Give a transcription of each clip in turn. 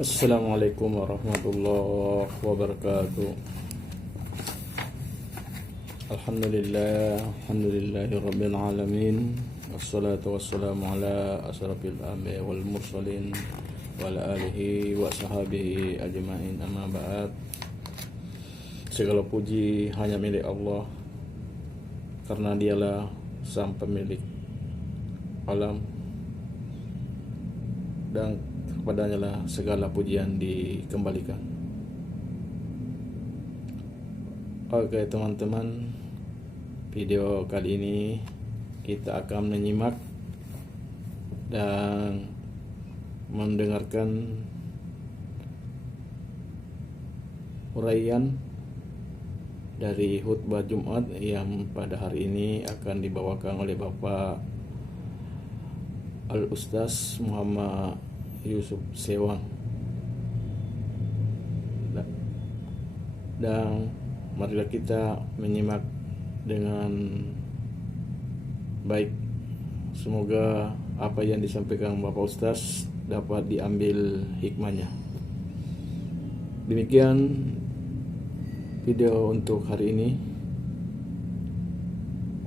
Assalamualaikum warahmatullahi wabarakatuh. Alhamdulillahirabbil alamin. Wassalatu wassalamu ala asrafil anbiya'i wal mursalin wa ala alihi wa sahbihi ajma'in, amma ba'd. Segala puji hanya milik Allah, karena Dialah sang pemilik alam, dan kepadanya lah segala pujian dikembalikan. Oke teman-teman, video kali ini kita akan menyimak dan mendengarkan uraian dari khutbah Jumat yang pada hari ini akan dibawakan oleh Bapak Al-Ustaz Muhammad Yusuf Sewang. Dan marilah kita menyimak dengan baik. Semoga apa yang disampaikan Bapak Ustaz dapat diambil hikmahnya. Demikian video untuk hari ini.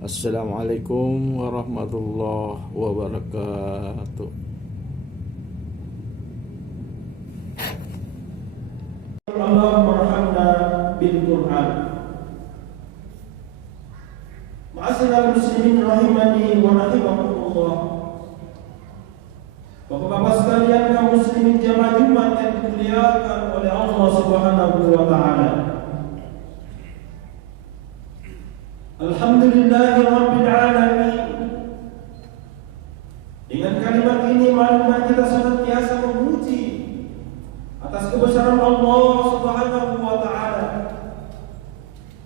Assalamualaikum warahmatullahi wabarakatuh. Allahumma arhamna bil Qur'an. Ma'asyiral muslimin rahimani wa rahimakumullah. Bapak-bapak sekalian, kaum muslimin jamaah Jumat yang dimuliakan oleh Allah Subhanahu wa taala. Alhamdulillahirabbil alamin. Dengan kalimat ini marilah kita senantiasa memuji atas kebesaran Allah Subhanahu wa taala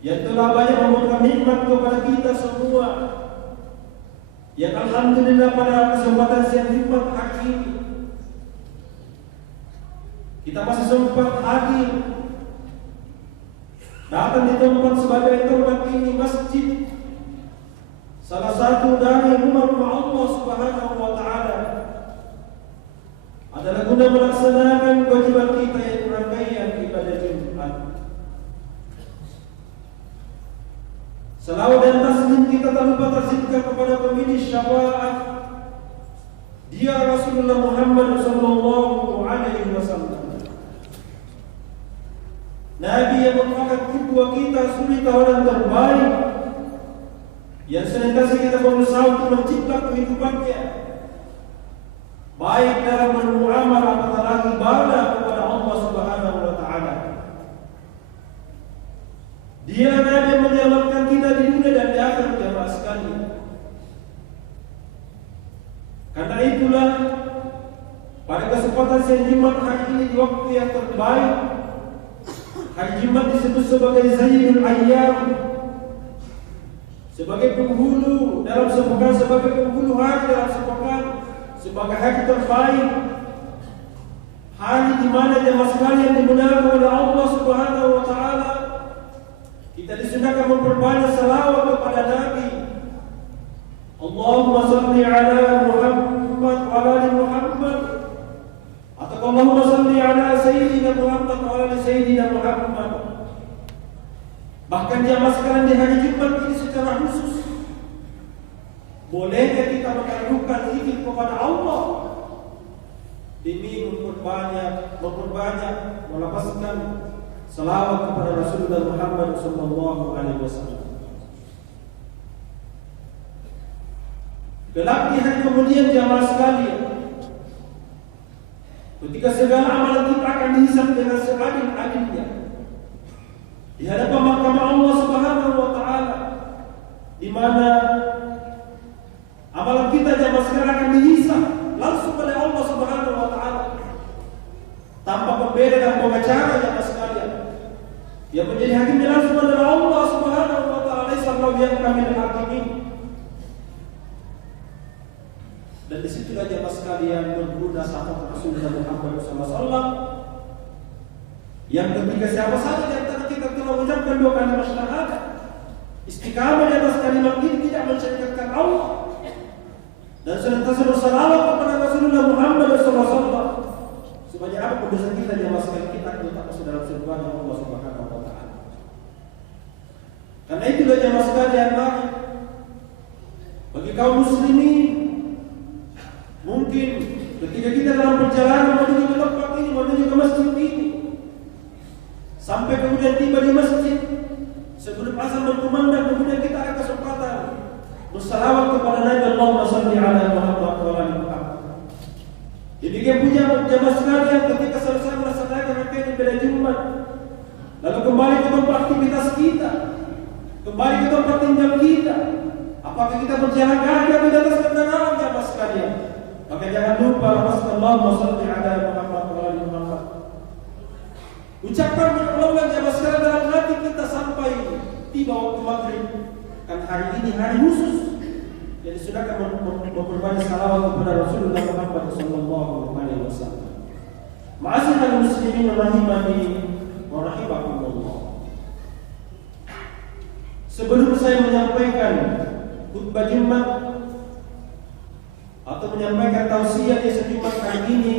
yang telah banyak memberikan nikmat kepada kita semua. Yang alhamdulillah pada kesempatan siang Jumat hari ini kita masih sempat hadir datang di tempat sebagai tempat ini, masjid, salah satu dari rumah-rumah Allah Subhanahu wa taala, adalah guna melaksanakan kewajiban kita yang rangkaian ibadah Jumat. Salawat dan taslim kita tak lupa terzikir kepada pemilik syafaat, Dia Rasulullah Muhammad sallallahu alaihi wasallam, Nabi yang merupakan qudwah kita, suri tauladan terbaik, yang senantiasa kita berusaha untuk mencipta kehidupannya, baik dalam bermuamalah apalagi ibadah kepada Allah Subhanahu wa taala. Dia Nabi yang menyelamatkan kita di dunia dan di akhirat, jemaah sekalian. Karena itulah pada kesempatan siang Jumat hari ini di waktu yang terbaik, hari Jumat disebut sebagai Zaidul Ayyam, sebagai penghulu dalam sepekan, sebagai penghulu hari dalam sepekan, sebagai hari terbaik, hari di mana jemaah sekalian dimuliakan oleh Allah Subhanahu wa taala. Kita disunahkan memperbanyak salawat kepada Nabi. Allahumma salli ala Muhammad wa ala Muhammad, atau Allahumma salli ala Sayyidina Muhammad wa ala Sayyidina Muhammad. Bahkan jemaah sekalian di hari Jumat ini secara khusus, bolehkah kita mengadukan zikir kepada Allah demi memperbanyak melapaskan salawat kepada Rasulullah Muhammad sallallahu alaihi wasallam. Kelak di hari kemudian jamaah sekalian, ketika segala amalan kita akan dihisab dengan seadil-adilnya di hadapan mahkamah Allah Subhanahu wa taala, di mana amalan kita jamaah sekalian akan dihisab langsung oleh Allah Subhanahu wa taala, tanpa pembeda dan pengacara jamaah sekalian. Yang menjadi hakimnya langsung adalah Allah Subhanahu wa taala, sallallahu yang kamil hakimin. Dan disitulah jemaah sekalian berguna syafaat Rasulullah Muhammad SAW, yang ketika siapa saja di antara kita telah mengucapkan dua kalimat syahadat, istiqamah di atas kalimat ini, tidak mensyirikkan Allah, dan senantiasa bersalawat kepada Rasulullah Muhammad SAW, sebanyak apapun dosa kita Karena itulah jamaah sekalian, bagi kaum muslimin, mungkin ketika kita dalam perjalanan menuju ke tempat ini, menuju ke masjid ini, sampai kemudian tiba di masjid, sebelum azan berkumandang, kemudian kita ada kesempatan bersalawat kepada Nabi Allahumma salli ala Muhammad wa ala Muhammad. Demikian punya jamaah sekalian, ketika selesai melaksanakan rakaat pada Jumat, lalu kembali ke tempat aktivitas kita, kembali ke tempat tinggal kita, apakah kita berjalan kaki atau di atas kendaraan jamaah sekalian, maka jangan lupa Allahumma salli ala Muhammad wa ala Muhammad. Ucapkan berulang jamaah sekalian dalam hati kita sampai tiba waktu maghrib. Kan hari ini hari khusus, jadi sudah akan memperbanyak salawat kepada Rasulullah Muhammad sallallahu alaihi wasallam. Ma'asyiral muslimin rahimani wa rahimakumullah. Sebelum saya menyampaikan khutbah Jumat atau menyampaikan tausiah di Jumat kali ini,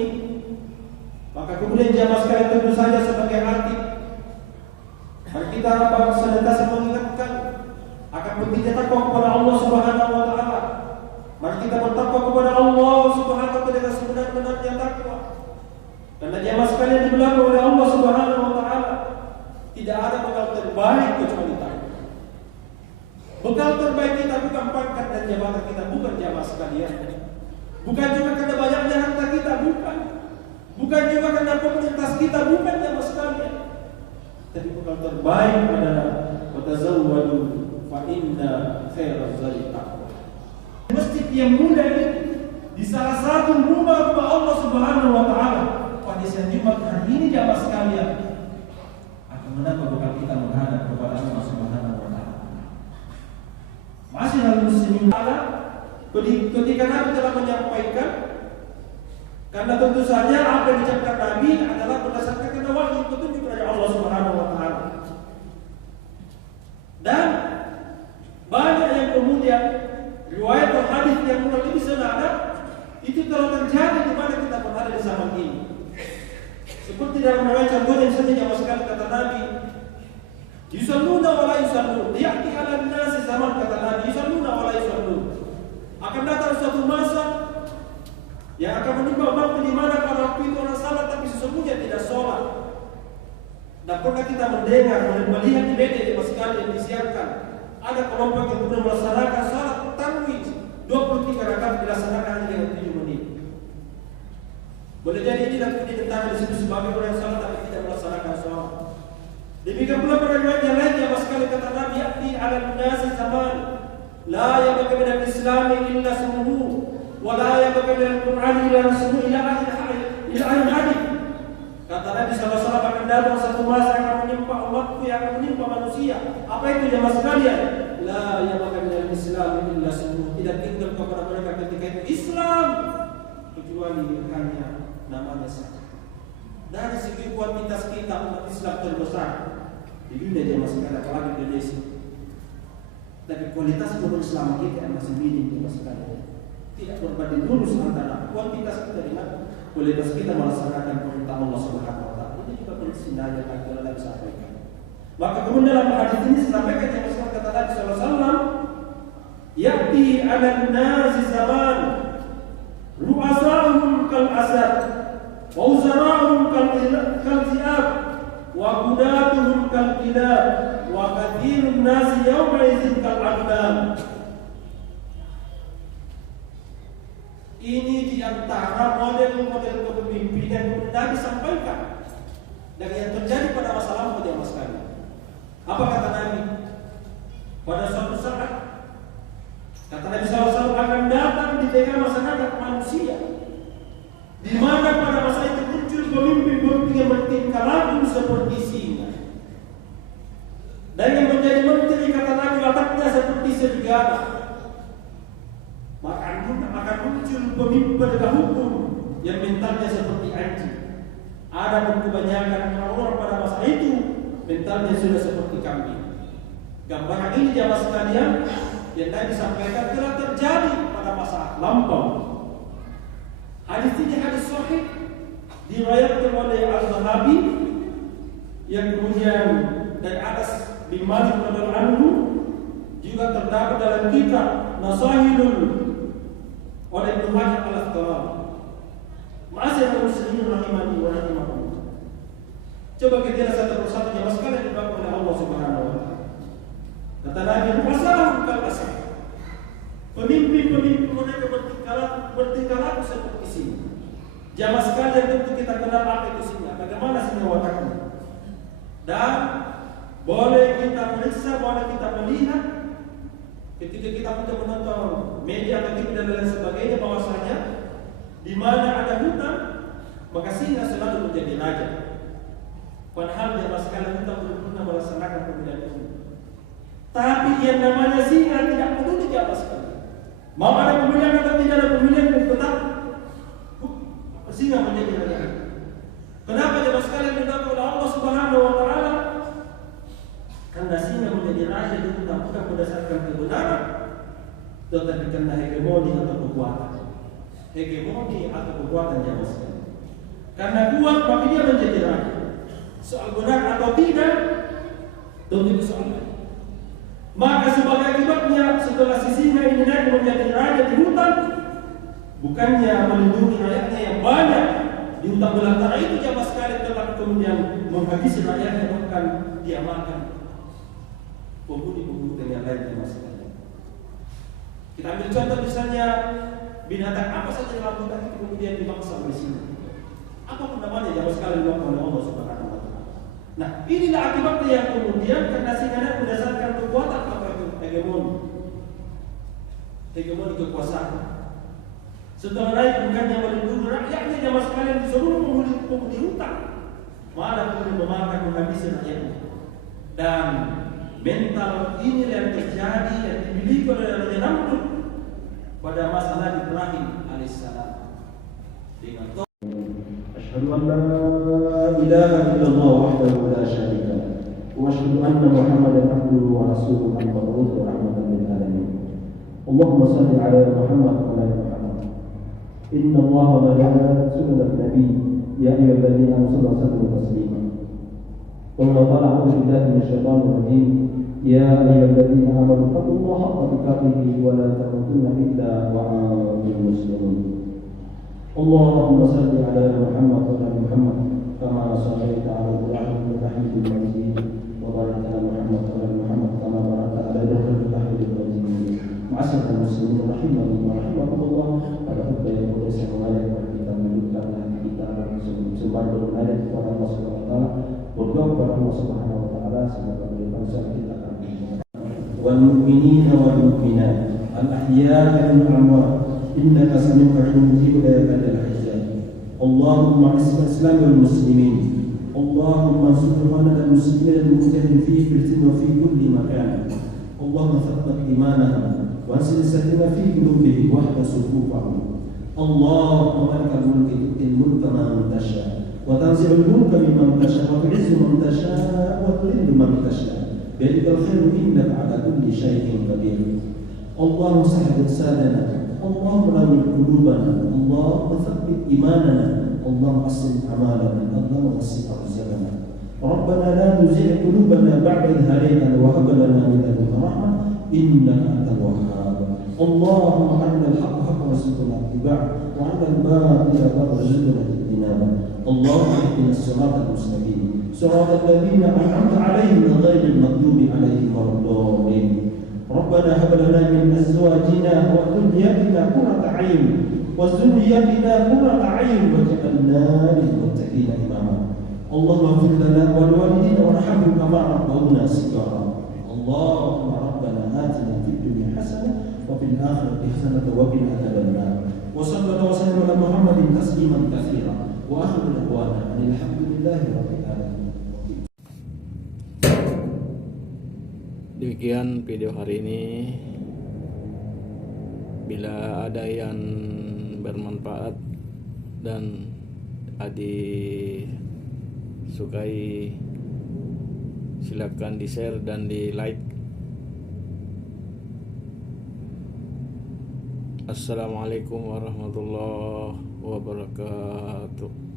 maka kemudian jamaah sekalian tentu saja sebagai hati, mari kita senantiasa mengingatkan akan pentingnya takwa kepada Allah Subhanahu wa taala. Mari kita bertakwa kepada Allah Subhanahu wa taala dengan sebenar-benarnya takwa. Karena jamaah sekalian dibelakang oleh Allah Subhanahu wa taala, tidak ada bekal terbaik kecuali takwa. Bekal terbaik kita bukan pangkat dan jabatan kita, bukan jamaah sekalian. Bukan juga karena banyaknya harta kita, bukan. Bukan juga karena komunitas kita, bukan jamaah sekalian. Tapi bekal terbaik adalah watazawwadu fa inna khairaz zadi taqwa. Masjid yang mulia ini di salah satu rumah Allah Subhanahu wa taala pada siang Jumat hari ini jamaah sekalian akan menambah bekal kita menghadap kepada Allah Subhanahu wa taala. Ma'asyiral muslimin, ketika Nabi telah menyampaikan, karena tentu saja apa yang diucapkan Nabi adalah berdasarkan karena wahyu petunjuk dari Allah Subhanahu wa taala. Dan banyak yang kemudian riwayat atau hadis yang kurang lebih senada itu telah terjadi di mana kita berada di zaman ini. Seperti dalam riwayat contohnya saja jamaah sekalian kata Nabi, yusalluna wa la yusallun, ya'ti 'alan nasi zaman kata Nabi, yusalluna wa la yusallun. Akan datang suatu masa yang akan menimpa umat di mana pada waktu itu orang salat tapi sesungguhnya tidak sholat. Dan pernah kita mendengar, melihat di media jemaah sekalian yang disiarkan, ada kelompok yang kemudian melaksanakan salat tarawih 23 rakaat dilaksanakan hanya dengan 7 menit. Boleh jadi ini dan kemudian ditanya di situ sebagai orang yang salat tapi tidak melaksanakan sholat. Demikian pula pada riwayat yang lain jemaah sekalian kata Nabi, ya'ti 'alan nasi zaman la yabqa min al-islam illa sumuhu wa la yabqa min al-Qur'an illa nasmuhu ila akhir hadis. Kata Nabi SAW akan datang satu masa yang akan menimpa umatku, yang akan menimpa manusia. Apa itu jemaah sekalian? La yabqa min al-islam illa sumuhu. Tidak tinggal kepada mereka ketika itu Islam kecuali hanya namanya saja. Dari segi kuantitas kita umat Islam terbesar di dunia jemaah sekalian, apalagi di Indonesia. Tapi kualitas umat Islam kita masih minim jemaah sekalian. Tidak berbanding lurus antara kuantitas kita dengan kualitas kita melaksanakan perintah Allah Subhanahu wa taala. Ini juga persinar yang akan Nabi sampaikan. Maka kemudian dalam hadis ini disampaikan yang kata Nabi sallallahu alaihi wasallam, ya'ti 'alan nasi zaman ru'asahum kal asad wa uzarahum kal zi'ab wa qudatuhum kal kilab wa kathirun nasi yawma idzin kal abdan. Ini diantara model-model kepemimpinan yang Nabi sampaikan dan yang terjadi pada masa lampau jemaah sekalian. Apa kata Nabi? Pada suatu saat kata Nabi SAW akan datang di tengah masyarakat manusia di mana pada masa itu muncul pemimpin-pemimpin yang bertingkah laku seperti singa, dan yang menjadi menteri kata Nabi wataknya seperti serigala. Maka akan muncul pemimpin penegak hukum yang mentalnya seperti anjing. Ada kebanyakan orang pada masa itu mentalnya sudah seperti kambing. Gambaran ini jamaah sekalian yang tadi disampaikan telah terjadi pada masa lampau. Hadis ini hadis sahih diriwayatkan oleh Al-Zahabi yang kemudian dari atas bin Malik radhiyallahu anhu juga terdapat dalam kitab Nasahidul oleh Ibnu Hajar al-Asqalani. Ma'asyiral muslimin rahimani wa rahimakumullah. Coba kita lihat satu persatu jamaah sekalian dibawa oleh Allah Subhanahu wa taala. Kata Nabi, "Wasallam kal asal." Pemimpin-pemimpin mereka bertingkah laku seperti singa. Jamaah sekalian tentu kita kenal apa itu singa, bagaimana singa wataknya. Dan boleh kita periksa, boleh kita melihat ketika kita menonton media atau TV dan lain sebagainya bahwasanya di mana ada hutan maka singa selalu menjadi raja. Padahal jamaah sekalian kita belum pernah melaksanakan pemilihan itu. Tapi yang namanya singa tidak peduli jamaah sekalian. Mau ada pemilihan atau tidak ada pemilihan tetap singa menjadi raja. Kenapa jemaah sekalian didapat oleh Allah Subhanahu wa taala? Karena singa menjadi raja itu bukan berdasarkan kebenaran, tetapi karena hegemoni atau kekuatan. Hegemoni atau kekuatan jemaah sekalian. Karena kuat maka dia menjadi raja. Soal benar atau tidak, tentu itu soal lain. Maka sebagai akibatnya setelah si singa ini naik menjadi raja di hutan, bukannya melindungi rakyatnya yang banyak di hutan belantara itu jamaah sekalian, tetapi kemudian menghabisi rakyatnya, bahkan dia makan pembunuh-pembunuh yang lain jamaah sekalian. Kita ambil contoh misalnya binatang apa saja dalam hutan itu kemudian dibangsa oleh singa. Apapun namanya jamaah sekalian dilakukan oleh Allah Subhanahu wa taala. Nah, inilah akibatnya yang kemudian karena singa berdasarkan kekuatan apa itu hegemoni kekuasaan. Setelah naik bukannya melindungi rakyatnya jamaah sekalian di seluruh penghuni hutan, malah kemudian memakan menghabisi rakyatnya. Dan mental ini yang terjadi yang dimiliki oleh Raja Namrud pada masa Nabi Ibrahim alaihissalam dengan Asyhadu an la ilaha illallah wahdahu la syarika lah wa asyhadu anna Muhammadan abduhu wa rasuluhu al-mab'uts rahmatan lil alamin. Allahumma shalli ala Muhammad wa ala Muhammad. Inna Allaha wa malaikatahu nabi ya ayyuhalladzina amanu sallu taslima. Qul qala a'udzu billahi minasyaitonir rajim. Ya ayyuhalladzina amanu taqullaha haqqa tuqatih wa la tamutunna illa wa antum muslimun. Allahumma salli ala Muhammad wa ala Muhammad kama shallaita ala Ibrahim innaka Hamidum Majid wa barik ala Muhammad wa ala Muhammad kama barakta ala Ibrahim innaka Hamidum Majid. Ma'asyiral muslimin rahimani wa rahimakumullah. Pada khutbah yang mulia saya mengajak kepada kita menunjukkan hati kita sembah berada kepada Allah Subhanahu wa taala, berdoa kepada Allah Subhanahu wa taala semoga beliau bangsa kita akan wal mu'minina wal mu'minat al ahya'i wal amwat innaka sami'un qarib mujib da'watal hajat. Allahumma isma islam wal muslimin. Allahumma subhana al muslimin al mujahidin fi filatin wa fi kulli makan. Allahumma thabbit imanahum wa anzil sakinah fi qulubihim wa ihda sufufahum. Allahumma malikal mulki tu'til mulka man tasha wa tanzi'ul mulka mimman tasha wa tu'izzu man tasha wa tudhillu man tasha. Biyadikal khairu innaka 'ala kulli shay'in qadir. Allahumma sahdid sadana. اللهم نور قلوبنا، اللهم ثبت إيماننا، اللهم أصلح أعمالنا، اللهم وسع أرزاقنا. ربنا لا تزغ قلوبنا بعد إذ هديتنا وهب لنا من لدنك رحمة إنك أنت الوهاب. اللهم أرنا الحق حقا وارزقنا اتباعه وأرنا الباطل باطلا وارزقنا اجتنابه. اللهم اهدنا الصراط المستقيم صراط الذين أنعمت عليهم غير المغضوب عليهم ولا الضالين. ربنا هب لنا من أزواجنا وذرياتنا قرة أعين واجعلنا للمتقين إماما. اللهم اغفر لنا ولوالدينا وارحمهم كما ربونا صغارا. اللهم ربنا آتنا في الدنيا حسنة وفي الآخرة حسنة وقنا عذاب النار. وصلى الله وسلم على محمد تسليما كثيرا وآخر دعوانا أن الحمد لله رب العالمين. Demikian video hari ini. Bila ada yang bermanfaat dan disukai, silakan di-share dan di-like. Assalamualaikum warahmatullahi wabarakatuh.